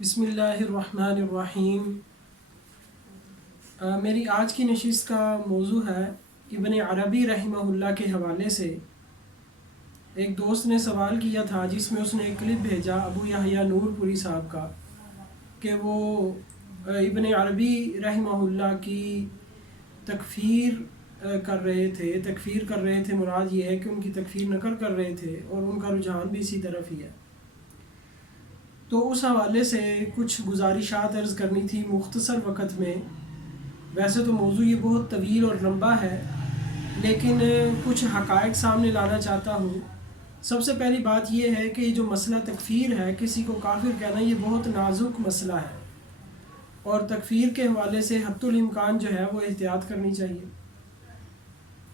بسم اللہ الرحمن الرحیم۔ میری آج کی نشست کا موضوع ہے ابن عربی رحمہ اللہ کے حوالے سے۔ ایک دوست نے سوال کیا تھا جس میں اس نے ایک کلپ بھیجا ابو یحییٰ نور پوری صاحب کا کہ وہ ابن عربی رحمہ اللہ کی تکفیر کر رہے تھے۔ مراد یہ ہے کہ ان کی تکفیر نقل کر رہے تھے اور ان کا رجحان بھی اسی طرف ہی ہے۔ تو اس حوالے سے کچھ گزارشات عرض کرنی تھی مختصر وقت میں۔ ویسے تو موضوع یہ بہت طویل اور لمبا ہے، لیکن کچھ حقائق سامنے لانا چاہتا ہوں۔ سب سے پہلی بات یہ ہے کہ یہ جو مسئلہ تکفیر ہے، کسی کو کافر کہنا، یہ بہت نازک مسئلہ ہے، اور تکفیر کے حوالے سے حتی الامکان جو ہے وہ احتیاط کرنی چاہیے۔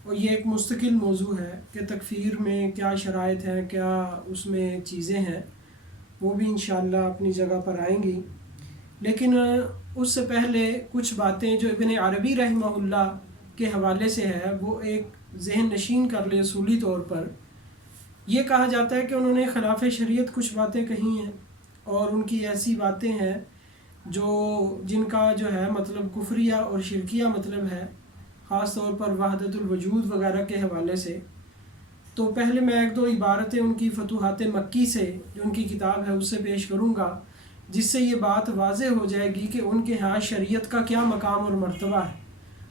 اور یہ ایک مستقل موضوع ہے کہ تکفیر میں کیا شرائط ہیں، کیا اس میں چیزیں ہیں، وہ بھی انشاءاللہ اپنی جگہ پر آئیں گی۔ لیکن اس سے پہلے کچھ باتیں جو ابن عربی رحمہ اللہ کے حوالے سے ہے وہ ایک ذہن نشین کر لے۔ اصولی طور پر یہ کہا جاتا ہے کہ انہوں نے خلاف شریعت کچھ باتیں کہی ہیں، اور ان کی ایسی باتیں ہیں جن کا جو ہے مطلب کفریہ اور شرکیہ مطلب ہے، خاص طور پر وحدت الوجود وغیرہ کے حوالے سے۔ تو پہلے میں ایک دو عبارتیں ان کی فتوحات مکی سے، جو ان کی کتاب ہے، اس سے پیش کروں گا، جس سے یہ بات واضح ہو جائے گی کہ ان کے ہاں شریعت کا کیا مقام اور مرتبہ ہے۔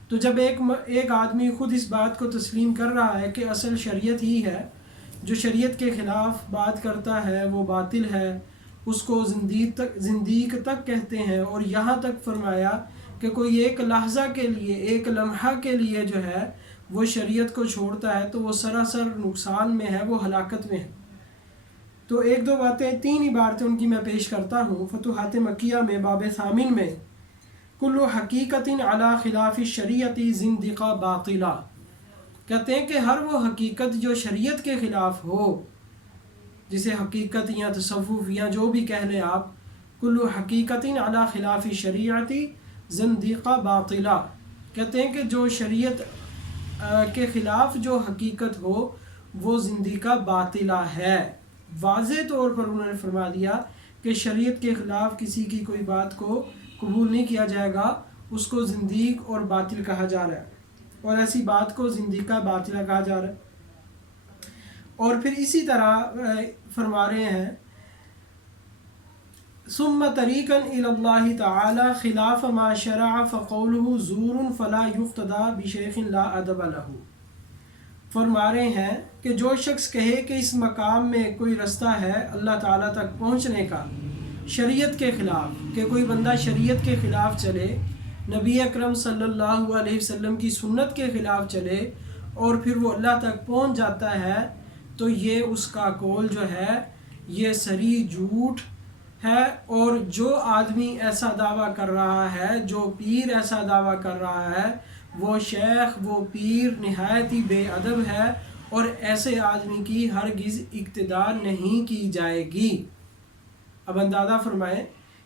تو جب ایک آدمی خود اس بات کو تسلیم کر رہا ہے کہ اصل شریعت ہی ہے، جو شریعت کے خلاف بات کرتا ہے وہ باطل ہے، اس کو زندیق تک کہتے ہیں، اور یہاں تک فرمایا کہ کوئی ایک لحظہ کے لیے، ایک لمحہ کے لیے جو ہے وہ شریعت کو چھوڑتا ہے تو وہ سراسر نقصان میں ہے، وہ ہلاکت میں ہے۔ تو ایک دو باتیں، تین عبارتیں ان کی میں پیش کرتا ہوں۔ فتوحات مکیہ میں باب ثامن میں کل حقیقت علی خلاف الشریعت زندقہ باطلہ، کہتے ہیں کہ ہر وہ حقیقت جو شریعت کے خلاف ہو، جسے حقیقت یا تصوف یا جو بھی کہہ لیں آپ، کل حقیقت علی خلاف الشریعت زندقہ باطلہ، کہتے ہیں کہ جو شریعت کے خلاف جو حقیقت ہو وہ زندقہ باطلہ ہے۔ واضح طور پر انہوں نے فرما دیا کہ شریعت کے خلاف کسی کی کوئی بات کو قبول نہیں کیا جائے گا، اس کو زندیق اور باطل کہا جا رہا ہے، اور ایسی بات کو زندقہ باطلہ کہا جا رہا ہے۔ اور پھر اسی طرح فرما رہے ہیں ثم طریقا الی اللہ تعالی خلاف ما شرع فقولہ زور فلا یقتدی بشیخ لا ادب لہ۔ فرما رہے ہیں کہ جو شخص کہے کہ اس مقام میں کوئی رستہ ہے اللہ تعالیٰ تک پہنچنے کا شریعت کے خلاف، کہ کوئی بندہ شریعت کے خلاف چلے، نبی اکرم صلی اللہ علیہ وسلم کی سنت کے خلاف چلے، اور پھر وہ اللہ تک پہنچ جاتا ہے، تو یہ اس کا قول جو ہے یہ صریح جھوٹ ہے۔ اور جو آدمی ایسا دعویٰ کر رہا ہے، جو پیر ایسا دعویٰ کر رہا ہے، وہ شیخ، وہ پیر نہایت ہی بے ادب ہے، اور ایسے آدمی کی ہرگز اقتداء نہیں کی جائے گی۔ اب اندازہ فرمائیں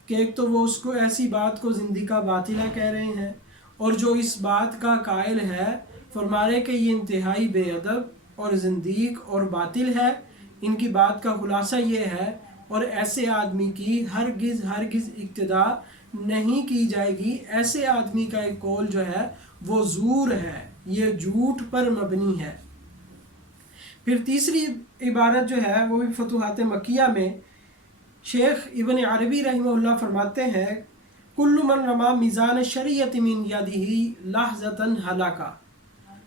کہ ایک تو وہ اس کو ایسی بات کو زندقہ باطلہ کہہ رہے ہیں، اور جو اس بات کا قائل ہے فرما رہے کہ یہ انتہائی بے ادب اور زندیق اور باطل ہے۔ ان کی بات کا خلاصہ یہ ہے، اور ایسے آدمی کی ہرگز اقتداء نہیں کی جائے گی۔ ایسے آدمی کا ایک قول جو ہے وہ زور ہے، یہ جھوٹ پر مبنی ہے۔ پھر تیسری عبارت جو ہے وہ بھی فتوحات مکیہ میں شیخ ابن عربی رحمہ اللہ فرماتے ہیں کل من رما میزان شریعت من یدہ لحظۃ ہلاکا،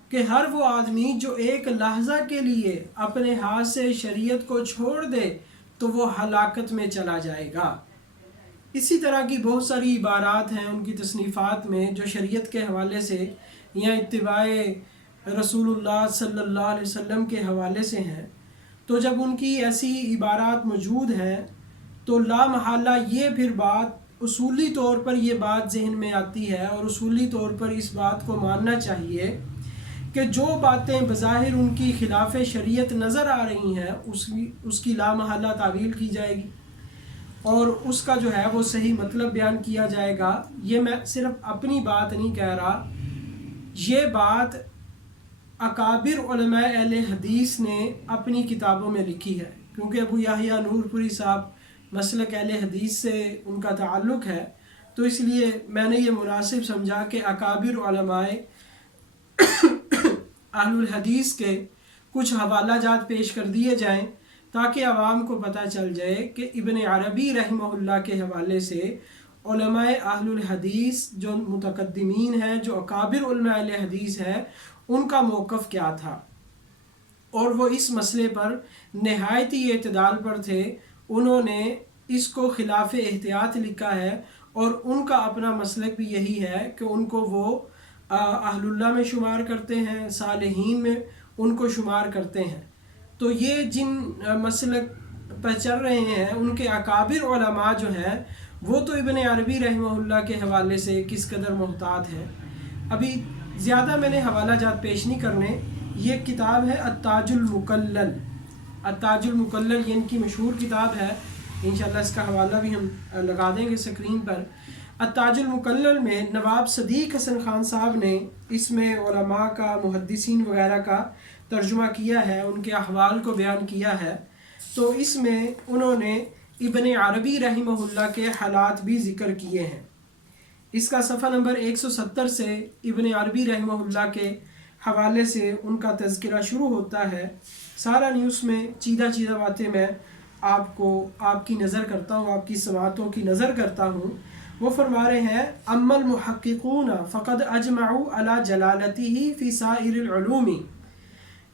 کہ ہر وہ آدمی جو ایک لحظہ کے لیے اپنے ہاتھ سے شریعت کو چھوڑ دے تو وہ ہلاکت میں چلا جائے گا۔ اسی طرح کی بہت ساری عبارات ہیں ان کی تصنیفات میں جو شریعت کے حوالے سے یا اتباع رسول اللہ صلی اللہ علیہ وسلم کے حوالے سے ہیں۔ تو جب ان کی ایسی عبارات موجود ہیں تو لا محالہ یہ پھر بات اصولی طور پر یہ بات ذہن میں آتی ہے، اور اصولی طور پر اس بات کو ماننا چاہیے کہ جو باتیں بظاہر ان کی خلاف شریعت نظر آ رہی ہیں اس کی لا محالہ تعویل کی جائے گی، اور اس کا جو ہے وہ صحیح مطلب بیان کیا جائے گا۔ یہ میں صرف اپنی بات نہیں کہہ رہا، یہ بات اکابر علماء اہل حدیث نے اپنی کتابوں میں لکھی ہے، کیونکہ ابو یحییٰ نور پوری صاحب مسلک اہل حدیث سے ان کا تعلق ہے، تو اس لیے میں نے یہ مناسب سمجھا کہ اکابر علماء اہل الحدیث کے کچھ حوالہ جات پیش کر دیے جائیں تاکہ عوام کو پتہ چل جائے کہ ابن عربی رحمہ اللہ کے حوالے سے علماء اہل الحدیث جو متقدمین ہیں، جو اکابر علماء اہل حدیث ہیں، ان کا موقف کیا تھا، اور وہ اس مسئلے پر نہایت ہی اعتدال پر تھے۔ انہوں نے اس کو خلاف احتیاط لکھا ہے، اور ان کا اپنا مسلک بھی یہی ہے کہ ان کو وہ اہل اللہ میں شمار کرتے ہیں، صالحین میں ان کو شمار کرتے ہیں۔ تو یہ جن مسلک پر چل رہے ہیں ان کے اکابر علماء جو ہیں وہ تو ابن عربی رحمہ اللہ کے حوالے سے کس قدر محتاط ہیں۔ ابھی زیادہ میں نے حوالہ جات پیش نہیں کرنے۔ یہ کتاب ہے التاج المکلل۔ التاج المکلل یہ ان کی مشہور کتاب ہے، انشاءاللہ اس کا حوالہ بھی ہم لگا دیں گے اسکرین پر۔ التاج المکلل میں نواب صدیق حسن خان صاحب نے اس میں علماء کا، محدثین وغیرہ کا ترجمہ کیا ہے، ان کے احوال کو بیان کیا ہے۔ تو اس میں انہوں نے ابن عربی رحمہ اللہ کے حالات بھی ذکر کیے ہیں۔ اس کا صفحہ نمبر 170 سے ابن عربی رحمہ اللہ کے حوالے سے ان کا تذکرہ شروع ہوتا ہے۔ سارا نیوز میں چیدہ باتیں میں آپ کو، آپ کی نظر کرتا ہوں، آپ کی سماعتوں کی نظر کرتا ہوں۔ وہ فرما رہے ہیں اما المحققون فقد اجمعوا علی جلالتہ فی سائر العلوم۔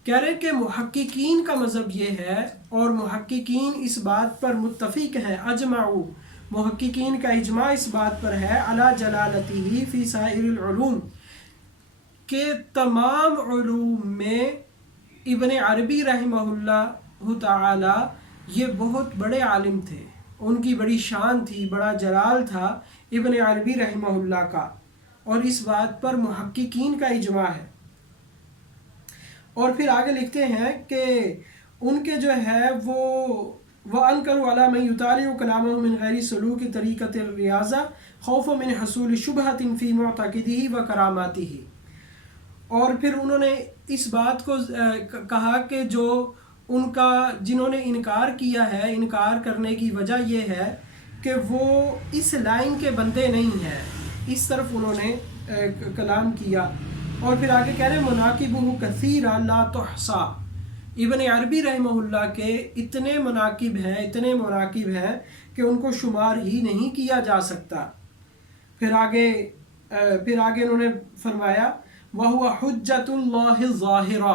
کہہ رہے کہ محققین کا مذہب یہ ہے، اور محققین اس بات پر متفق ہیں، اجمعوا، محققین کا اجماع اس بات پر ہے، علی جلالتہ فی سائر العلوم، کہ تمام علوم میں ابن عربی رحمہ اللہ تعالی یہ بہت بڑے عالم تھے، ان کی بڑی شان تھی، بڑا جلال تھا ابن عربی رحمہ اللہ کا، اور اس بات پر محققین کا اجماع ہے۔ اور پھر آگے لکھتے ہیں کہ ان کے جو ہے وہ وَأَنْكَرُوا عَلَى مَنْ يُطَالِعُ كَلَامَهُ مِنْ غَيْرِ سُلُوكِ طَرِيقَةِ الرِّيَاضَةِ خَوْفًا مِنْ حُصُولِ شُبْهَةٍ فِي مُعْتَقِدِهِ وَكَرَامَاتِهِ۔ اور پھر انہوں نے اس بات کو کہا کہ جو ان کا، جنہوں نے انکار کیا ہے، انکار کرنے کی وجہ یہ ہے کہ وہ اس لائن کے بندے نہیں ہیں، اس طرف انہوں نے کلام کیا۔ اور پھر آگے کہہ رہے ہیں مناقبہ کثیرہ لا تحصیٰ، ابن عربی رحمہ اللہ کے اتنے مناقب ہیں، اتنے مناقب ہیں کہ ان کو شمار ہی نہیں کیا جا سکتا۔ پھر آگے انہوں نے فرمایا وَهُوَ حُجَّةُ اللَّهِ الظَّاهِرَةُ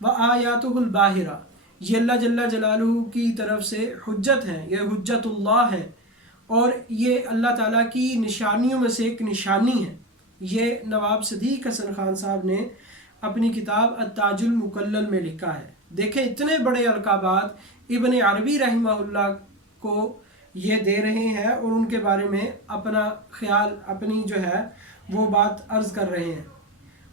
وَآيَاتُهُ الْبَاهِرَةُ، یہ اللہ جل جلالہ کی طرف سے حجت ہیں، یہ حجت اللہ ہے، اور یہ اللہ تعالیٰ کی نشانیوں میں سے ایک نشانی ہے۔ یہ نواب صدیق حسن خان صاحب نے اپنی کتاب التاج المکلل میں لکھا ہے۔ دیکھیں اتنے بڑے القابات ابن عربی رحمہ اللہ کو یہ دے رہے ہیں، اور ان کے بارے میں اپنا خیال، اپنی جو ہے وہ بات عرض کر رہے ہیں۔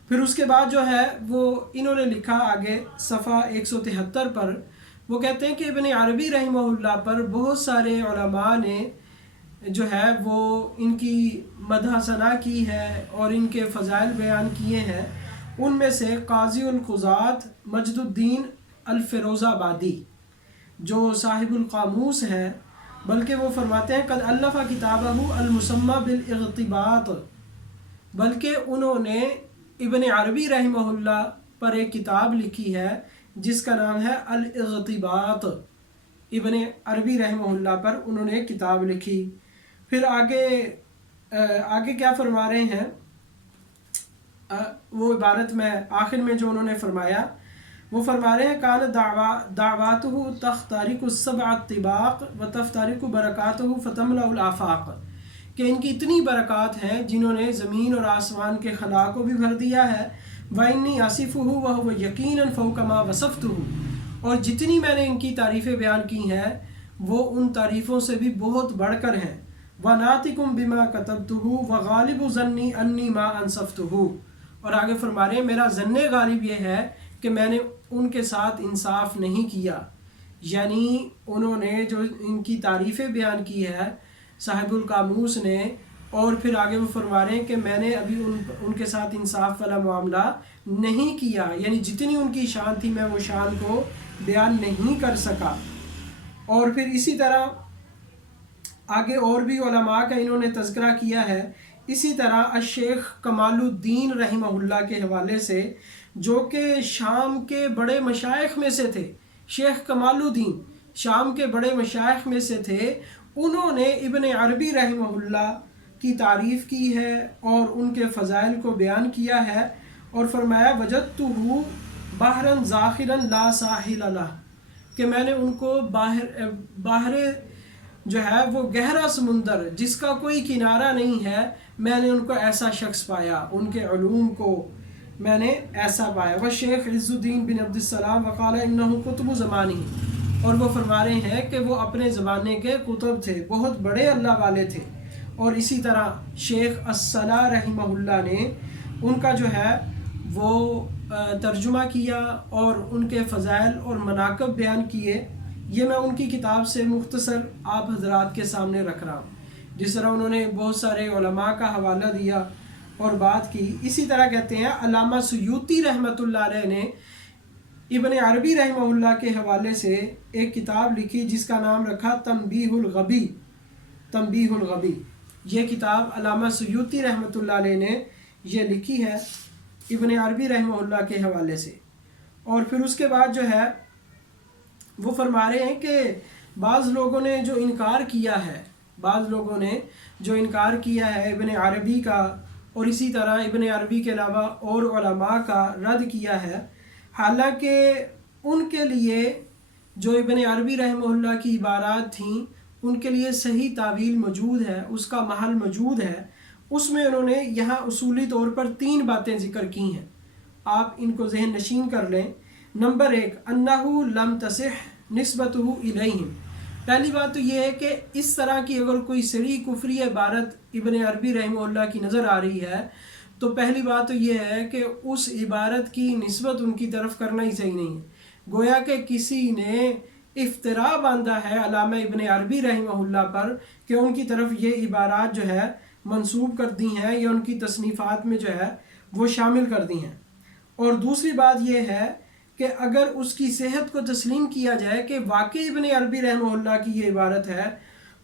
پھر اس کے بعد جو ہے وہ انہوں نے لکھا آگے صفحہ 173 پر، وہ کہتے ہیں کہ ابن عربی رحمہ اللہ پر بہت سارے علماء نے جو ہے وہ ان کی مدح ثنا کی ہے اور ان کے فضائل بیان کیے ہیں۔ ان میں سے قاضی القضات مجد الدین الفیروز آبادی جو صاحب القاموس ہے، بلکہ وہ فرماتے ہیں قد الف کتابہ المسمى بالاغتباط، بلکہ انہوں نے ابن عربی رحمہ اللہ پر ایک کتاب لکھی ہے جس کا نام ہے الاغتباط۔ ابن عربی رحمہ اللہ پر انہوں نے ایک کتاب لکھی۔ پھر آگے کیا فرما رہے ہیں، وہ عبارت میں آخر میں جو انہوں نے فرمایا، وہ فرما رہے ہیں کان دعواتہ تخترق السبع الطباق وتفترق برکاتہ فتملأ الآفاق، کہ ان کی اتنی برکات ہیں جنہوں نے زمین اور آسمان کے خلا کو بھی بھر دیا ہے۔ وَإِنِّي أَصِفُهُ وَهُوَ يَقِينًا فَوْقَ مَا وَصَفْتُهُ، اور جتنی میں نے ان کی تعریفیں بیان کی ہیں وہ ان تعریفوں سے بھی بہت بڑھ کر ہیں۔ وَنَاطِقٌ بِمَا كَتَبْتُهُ وَغَالِبُ ظَنِّي أَنِّي مَا أَنصَفْتُهُ، اور آگے فرما رہے ہیں میرا ظن غالب یہ ہے کہ میں نے ان کے ساتھ انصاف نہیں کیا، یعنی انہوں نے جو ان کی تعریفیں بیان کی ہے صاحب القاموس نے، اور پھر آگے وہ فرما رہے ہیں کہ میں نے ابھی ان کے ساتھ انصاف والا معاملہ نہیں کیا، یعنی جتنی ان کی شان تھی میں وہ شان کو بیان نہیں کر سکا۔ اور پھر اسی طرح آگے اور بھی علماء کا انہوں نے تذکرہ کیا ہے۔ اسی طرح الشیخ کمال الدین رحمہ اللہ کے حوالے سے، جو کہ شام کے بڑے مشائخ میں سے تھے، شیخ کمال الدین شام کے بڑے مشائخ میں سے تھے، انہوں نے ابن عربی رحمہ اللہ کی تعریف کی ہے اور ان کے فضائل کو بیان کیا ہے، اور فرمایا وجدتہ بحرا ذاخرا لا ساحل لہ، کہ میں نے ان کو باہر جو ہے وہ گہرا سمندر جس کا کوئی کنارہ نہیں ہے، میں نے ان کو ایسا شخص پایا، ان کے علوم کو میں نے ایسا پایا۔ وہ شیخ عز الدین بن عبد السلام وقال انہ کتب زمانی، اور وہ فرما رہے ہیں کہ وہ اپنے زمانے کے کتب تھے، بہت بڑے اللہ والے تھے۔ اور اسی طرح شیخ الصلاح رحمہ اللہ نے ان کا جو ہے وہ ترجمہ کیا اور ان کے فضائل اور مناقب بیان کیے۔ یہ میں ان کی کتاب سے مختصر آپ حضرات کے سامنے رکھ رہا ہوں۔ جس طرح انہوں نے بہت سارے علماء کا حوالہ دیا اور بات کی، اسی طرح کہتے ہیں علامہ سیوطی رحمۃ اللہ علیہ نے ابن عربی رحمہ اللہ کے حوالے سے ایک کتاب لکھی جس کا نام رکھا تنبیہ الغبی۔ تنبیہ الغبی، یہ کتاب علامہ سیوطی رحمۃ اللہ علیہ نے یہ لکھی ہے ابن عربی رحمہ اللہ کے حوالے سے۔ اور پھر اس کے بعد جو ہے وہ فرما رہے ہیں کہ بعض لوگوں نے جو انکار کیا ہے ابن عربی کا، اور اسی طرح ابن عربی کے علاوہ اور علماء کا رد کیا ہے، حالانکہ ان کے لیے جو ابن عربی رحمہ اللہ کی عبارات تھیں ان کے لیے صحیح تعویل موجود ہے، اس کا محل موجود ہے۔ اس میں انہوں نے یہاں اصولی طور پر 3 باتیں ذکر کی ہیں، آپ ان کو ذہن نشین کر لیں۔ نمبر 1، انہ لم تصح نسبتہ الیہم۔ پہلی بات تو یہ ہے کہ اس طرح کی اگر کوئی صریح کفری عبارت ابن عربی رحمہ اللہ کی نظر آ رہی ہے تو پہلی بات تو یہ ہے کہ اس عبارت کی نسبت ان کی طرف کرنا ہی صحیح نہیں ہے، گویا کہ کسی نے افتراء باندھا ہے علامہ ابن عربی رحمہ اللہ پر کہ ان کی طرف یہ عبارات جو ہے منسوب کر دی ہیں یا ان کی تصنیفات میں جو ہے وہ شامل کر دی ہیں۔ اور دوسری بات یہ ہے کہ اگر اس کی صحت کو تسلیم کیا جائے کہ واقعی ابن عربی رحمہ اللہ کی یہ عبارت ہے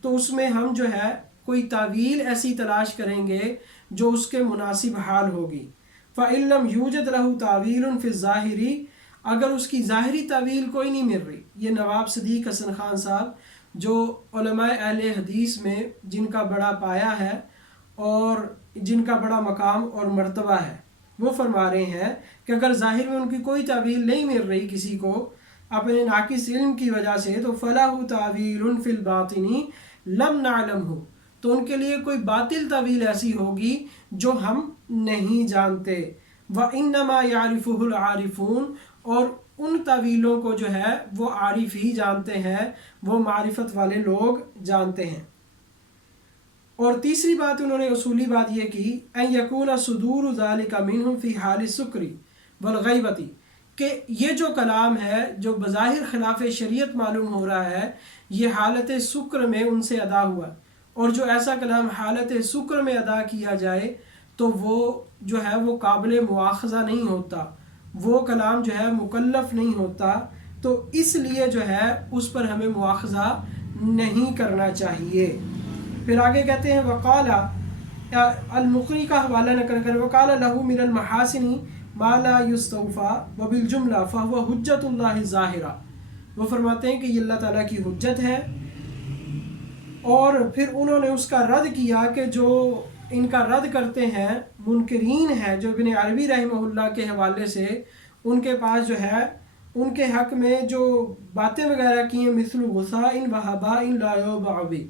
تو اس میں ہم جو ہے کوئی تعویل ایسی تلاش کریں گے جو اس کے مناسب حال ہوگی۔ فَإِن لَمْ يُوجَدْ لَهُ تَعْوِيلٌ فِي الظَّاهِرِ، اگر اس کی ظاہری تعویل کوئی نہیں مل رہی۔ یہ نواب صدیق حسن خان صاحب جو علماء اہل حدیث میں جن کا بڑا پایا ہے اور جن کا بڑا مقام اور مرتبہ ہے، وہ فرما رہے ہیں کہ اگر ظاہر میں ان کی کوئی تعویل نہیں مل رہی کسی کو اپنے ناقص علم کی وجہ سے، تو فَلَهُ تَعْوِيلٌ فِي الْبَاطِنِ لَمْ نَعْلَمْهُ، تو ان کے لیے کوئی باطل تعویل ایسی ہوگی جو ہم نہیں جانتے۔ وَإِنَّمَا يَعْرِفُهُ الْعَارِفُونَ، اور ان تعویلوں کو جو ہے وہ عارف ہی جانتے ہیں، وہ معرفت والے لوگ جانتے ہیں۔ اور تیسری بات انہوں نے اصولی بات یہ کی ان یکون صدور ذلک منہم فی حال السکر والغیبۃ، کہ یہ جو کلام ہے جو بظاہر خلاف شریعت معلوم ہو رہا ہے یہ حالت سکر میں ان سے ادا ہوا، اور جو ایسا کلام حالت سکر میں ادا کیا جائے تو وہ جو ہے وہ قابل مواخذہ نہیں ہوتا، وہ کلام جو ہے مکلف نہیں ہوتا، تو اس لیے جو ہے اس پر ہمیں مواخذہ نہیں کرنا چاہیے۔ پھر آگے کہتے ہیں وقال المقری کا حوالہ نقل کر وقال له من المحاسن ما لا يستوفى وبالجملہ فهو حجت اللہ ظاہرہ، وہ فرماتے ہیں کہ یہ اللہ تعالیٰ کی حجت ہے۔ اور پھر انہوں نے اس کا رد کیا کہ جو ان کا رد کرتے ہیں منکرین ہیں جو ابن عربی رحمہ اللہ کے حوالے سے ان کے پاس جو ہے ان کے حق میں جو باتیں وغیرہ کی ہیں مثل غصاء وہباء لا یوبع بہ،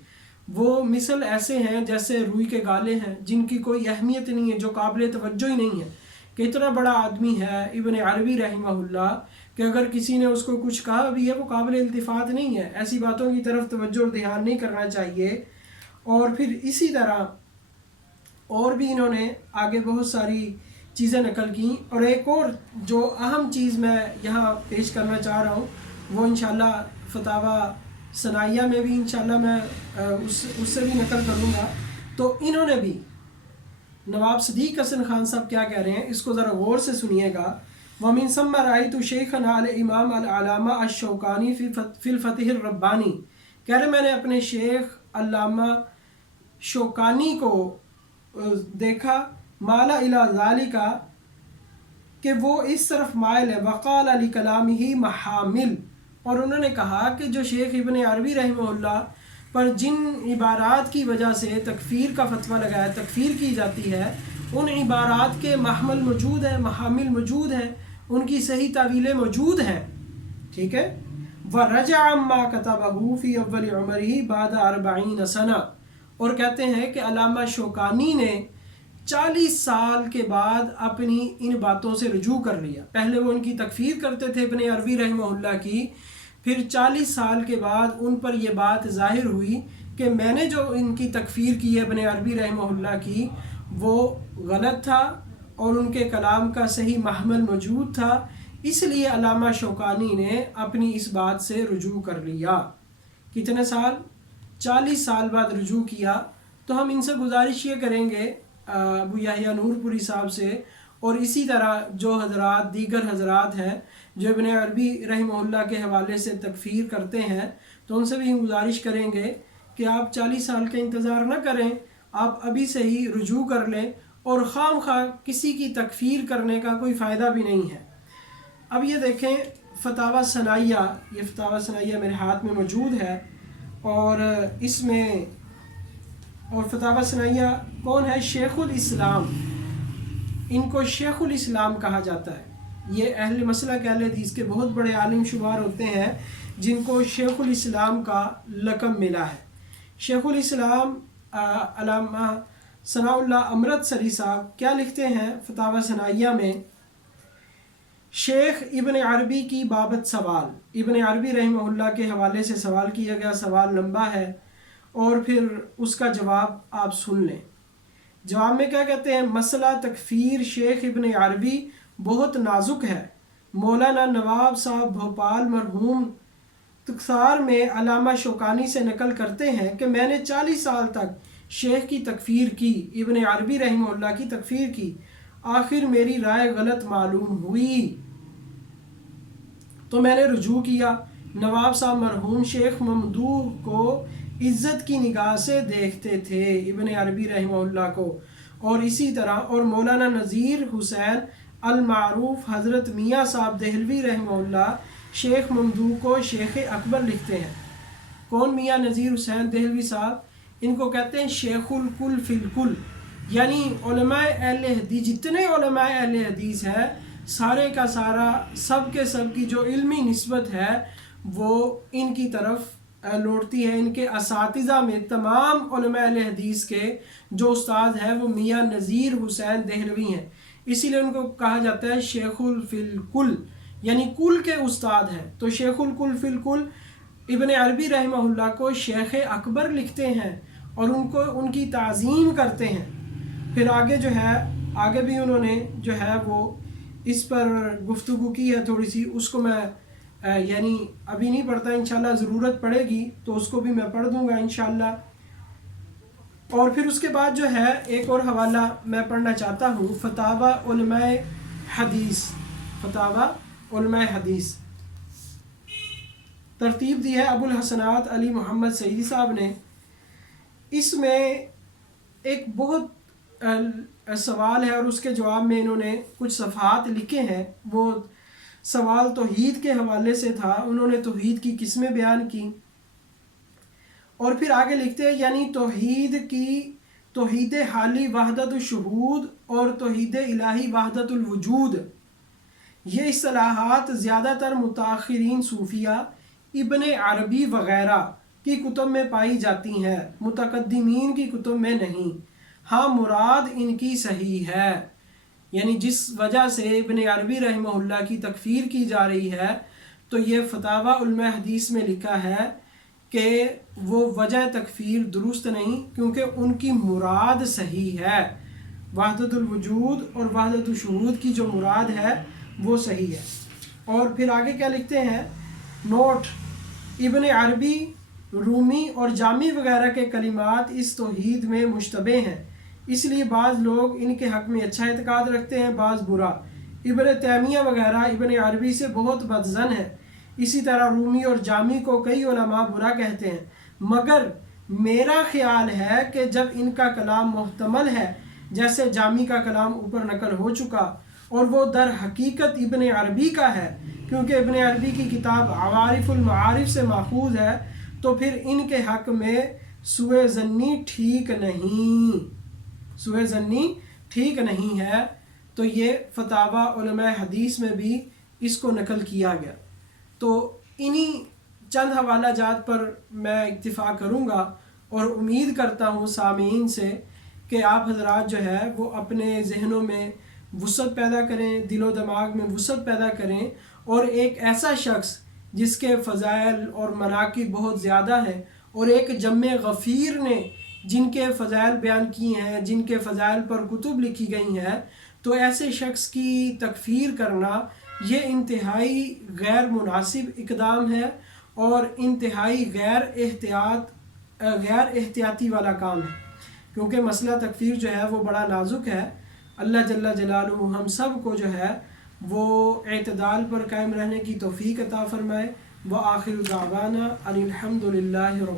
وہ مثل ایسے ہیں جیسے روئی کے گالے ہیں جن کی کوئی اہمیت نہیں ہے، جو قابل توجہ ہی نہیں ہے، کہ اتنا بڑا آدمی ہے ابن عربی رحمہ اللہ کہ اگر کسی نے اس کو کچھ کہا بھی ہے وہ قابل التفات نہیں ہے، ایسی باتوں کی طرف توجہ اور دھیان نہیں کرنا چاہیے۔ اور پھر اسی طرح اور بھی انہوں نے آگے بہت ساری چیزیں نقل کی، اور ایک اور جو اہم چیز میں یہاں پیش کرنا چاہ رہا ہوں وہ انشاءاللہ فتاوی ثنائیہ میں بھی انشاءاللہ میں اس سے بھی نقل کروں گا۔ تو انہوں نے بھی نواب صدیق حسن خان صاحب کیا کہہ رہے ہیں اس کو ذرا غور سے سنیے گا۔ وَمِن ثَمَّ رَأَيْتُ شَيْخَنَا الْإِمَامَ الْعَلَامَةَ الشَّوْكَانِي فِي الْفَتْحِ الرَّبَّانِي، کہہ رہے میں نے اپنے شیخ علامہ شوکانی کو دیکھا مالا الی ذالکا کہ وہ اس طرف مائل ہے، وقال علی کلامہ محامل، اور انہوں نے کہا کہ جو شیخ ابن عربی رحمہ اللہ پر جن عبارات کی وجہ سے تکفیر کا فتویٰ لگایا، تکفیر کی جاتی ہے، ان عبارات کے محمل موجود ہیں، محامل موجود ہیں، ان کی صحیح تعویلیں موجود ہیں، ٹھیک ہے۔ وَرَجَعَ عَمَّا كَتَبَهُ فِي أَوَّلِ عُمَرِهِ بَعْدَ 40 سنہ، اور کہتے ہیں کہ علامہ شوکانی نے 40 سال کے بعد اپنی ان باتوں سے رجوع کر لیا۔ پہلے وہ ان کی تکفیر کرتے تھے ابن عربی رحمہ اللہ کی، پھر 40 سال کے بعد ان پر یہ بات ظاہر ہوئی کہ میں نے جو ان کی تکفیر کی ہے ابن عربی رحمہ اللہ کی، وہ غلط تھا اور ان کے کلام کا صحیح محمل موجود تھا، اس لیے علامہ شوکانی نے اپنی اس بات سے رجوع کر لیا۔ کتنے سال؟ 40 سال بعد رجوع کیا۔ تو ہم ان سے گزارش یہ کریں گے ابو یحییٰ نور پوری صاحب سے، اور اسی طرح جو حضرات دیگر حضرات ہیں جو ابن عربی رحمہ اللہ کے حوالے سے تکفیر کرتے ہیں، تو ان سے بھی ہم گزارش کریں گے کہ آپ 40 سال کا انتظار نہ کریں، آپ ابھی سے ہی رجوع کر لیں، اور خام خواہ کسی کی تکفیر کرنے کا کوئی فائدہ بھی نہیں ہے۔ اب یہ دیکھیں فتاویٰ ثنائیہ، یہ فتاویٰ ثنائیہ میرے ہاتھ میں موجود ہے، اور اس میں اور فتاویٰ ثنائیہ کون ہے؟ شیخ الاسلام، ان کو شیخ الاسلام کہا جاتا ہے۔ یہ اہل مسلک اہل حدیث کے بہت بڑے عالم شمار ہوتے ہیں جن کو شیخ الاسلام کا لقب ملا ہے۔ شیخ الاسلام علامہ ثناء اللہ امرتسری صاحب کیا لکھتے ہیں فتاویٰ ثنائیہ میں؟ شیخ ابن عربی کی بابت سوال، ابن عربی رحمہ اللہ کے حوالے سے سوال کیا گیا، سوال لمبا ہے، اور پھر اس کا جواب آپ سن لیں۔ جواب میں کیا کہتے ہیں؟ مسئلہ تکفیر شیخ ابن عربی بہت نازک ہے۔ مولانا نواب صاحب بھوپال مرحوم تکثار میں علامہ شوکانی سے نقل کرتے ہیں کہ میں نے 40 سال تک شیخ کی تکفیر کی، ابن عربی رحمہ اللہ کی تکفیر کی، آخر میری رائے غلط معلوم ہوئی تو میں نے رجوع کیا۔ نواب صاحب مرحوم شیخ ممدوح کو عزت کی نگاہ سے دیکھتے تھے، ابن عربی رحمہ اللہ کو، اور اسی طرح اور مولانا نذیر حسین المعروف حضرت میاں صاحب دہلوی رحمہ اللہ شیخ ممدوح کو شیخ اکبر لکھتے ہیں۔ کون میاں نذیر حسین دہلوی صاحب؟ ان کو کہتے ہیں شیخ الکل فی الکل، یعنی علماء اہل حدیث، جتنے علماء اہل حدیث ہیں سارے کا سارا، سب کے سب کی جو علمی نسبت ہے وہ ان کی طرف لوٹتی ہے۔ ان کے اساتذہ میں تمام علماء اہل حدیث کے جو استاد ہیں وہ میاں نذیر حسین دہلوی ہیں، اسی لیے ان کو کہا جاتا ہے شیخ الفی الکل، یعنی کل کے استاد ہیں۔ تو شیخ الکل فی الکل ابن عربی رحمہ اللہ کو شیخ اکبر لکھتے ہیں اور ان کی تعظیم کرتے ہیں۔ پھر آگے جو ہے، آگے بھی انہوں نے جو ہے وہ اس پر گفتگو کی ہے تھوڑی سی، اس کو میں یعنی ابھی نہیں پڑھتا، انشاءاللہ ضرورت پڑے گی تو اس کو بھی میں پڑھ دوں گا انشاءاللہ۔ اور پھر اس کے بعد جو ہے ایک اور حوالہ میں پڑھنا چاہتا ہوں، فتاویٰ علماء حدیث، فتاویٰ علماء حدیث، ترتیب دی ہے ابو الحسنات علی محمد سعیدی صاحب نے۔ اس میں ایک بہت سوال ہے اور اس کے جواب میں انہوں نے کچھ صفحات لکھے ہیں۔ وہ سوال توحید کے حوالے سے تھا، انہوں نے توحید کی قسمیں بیان کی، اور پھر آگے لکھتے ہیں یعنی توحید حالی وحدت الشہود اور توحید الہی وحدت الوجود، یہ اصطلاحات زیادہ تر متاخرین صوفیہ، ابن عربی وغیرہ کی کتب میں پائی جاتی ہیں، متقدمین کی کتب میں نہیں۔ ہاں مراد ان کی صحیح ہے، یعنی جس وجہ سے ابن عربی رحمہ اللہ کی تکفیر کی جا رہی ہے، تو یہ فتاویٰ علماء حدیث میں لکھا ہے کہ وہ وجہ تکفیر درست نہیں، کیونکہ ان کی مراد صحیح ہے، وحدت الوجود اور وحدت الشہود کی جو مراد ہے وہ صحیح ہے۔ اور پھر آگے کیا لکھتے ہیں؟ نوٹ: ابن عربی، رومی اور جامی وغیرہ کے کلمات اس توحید میں مشتبہ ہیں، اس لیے بعض لوگ ان کے حق میں اچھا اعتقاد رکھتے ہیں، بعض برا۔ ابن تیمیہ وغیرہ ابن عربی سے بہت بدظن ہیں، اسی طرح رومی اور جامی کو کئی علماء برا کہتے ہیں، مگر میرا خیال ہے کہ جب ان کا کلام محتمل ہے، جیسے جامی کا کلام اوپر نقل ہو چکا، اور وہ در حقیقت ابن عربی کا ہے، کیونکہ ابن عربی کی کتاب عوارف المعارف سے ماخوذ ہے، تو پھر ان کے حق میں سوء ظنی ٹھیک نہیں ہے۔ تو یہ فتاوی علماء حدیث میں بھی اس کو نقل کیا گیا۔ تو انہی چند حوالہ جات پر میں اکتفا کروں گا، اور امید کرتا ہوں سامعین سے کہ آپ حضرات جو ہے وہ اپنے ذہنوں میں وسعت پیدا کریں، دل و دماغ میں وسعت پیدا کریں، اور ایک ایسا شخص جس کے فضائل اور مناقب بہت زیادہ ہیں، اور ایک جم غفیر نے جن کے فضائل بیان کیے ہیں، جن کے فضائل پر کتب لکھی گئی ہیں، تو ایسے شخص کی تکفیر کرنا یہ انتہائی غیر مناسب اقدام ہے، اور انتہائی غیر احتیاطی والا کام ہے، کیونکہ مسئلہ تکفیر جو ہے وہ بڑا نازک ہے۔ اللہ جل جلالہ ہم سب کو جو ہے وہ اعتدال پر قائم رہنے کی توفیق عطا فرمائے۔ وآخر دعوانا ان الحمد للہ رب